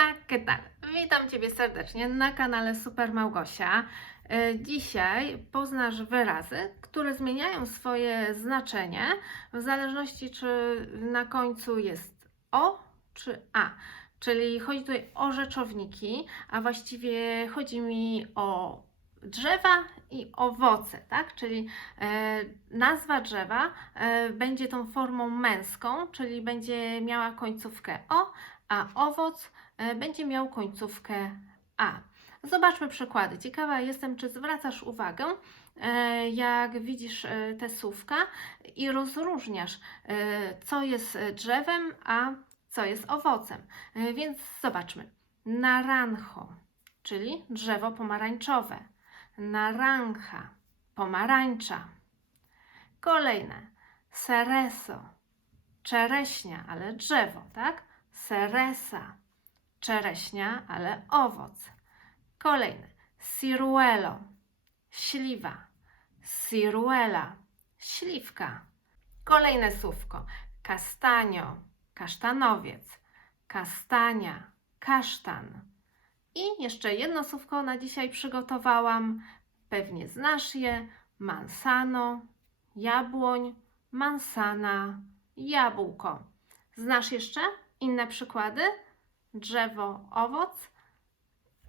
Hola, ¿qué tal? Witam Ciebie serdecznie na kanale Super Małgosia. E, Dzisiaj poznasz wyrazy, które zmieniają swoje znaczenie w zależności czy na końcu jest o czy a. Czyli chodzi tutaj o rzeczowniki, a właściwie chodzi mi o drzewa i owoce, tak? Czyli e, nazwa drzewa e, będzie tą formą męską, czyli będzie miała końcówkę o, a owoc e, będzie miał końcówkę A. Zobaczmy przykłady. Ciekawa jestem, czy zwracasz uwagę, e, jak widzisz e, te słówka i rozróżniasz, co jest drzewem, a co jest owocem. Więc zobaczmy. Naranjo, czyli drzewo pomarańczowe. Naranja, pomarańcza. Kolejne. Cereso, czereśnia, ale drzewo, tak? Ceresa, czereśnia, ale owoc. Kolejny. Ciruelo, śliwa. Ciruela, śliwka. Kolejne słówko. Castaño, kasztanowiec. Kastania, kasztan. I jeszcze jedno słówko na dzisiaj przygotowałam. Pewnie znasz je. Mansano, jabłoń, mansana, jabłko. Znasz jeszcze inne przykłady? Drzewo, owoc?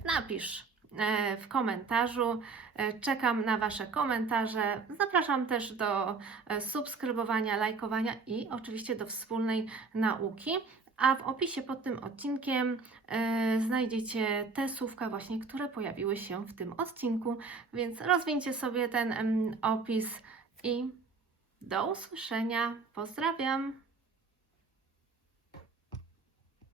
Napisz e, w komentarzu. E, Czekam na Wasze komentarze. Zapraszam też do e, subskrybowania, lajkowania i oczywiście do wspólnej nauki. A w opisie pod tym odcinkiem znajdziecie te słówka właśnie, które pojawiły się w tym odcinku, więc rozwieńcie sobie ten em, opis i do usłyszenia. Pozdrawiam.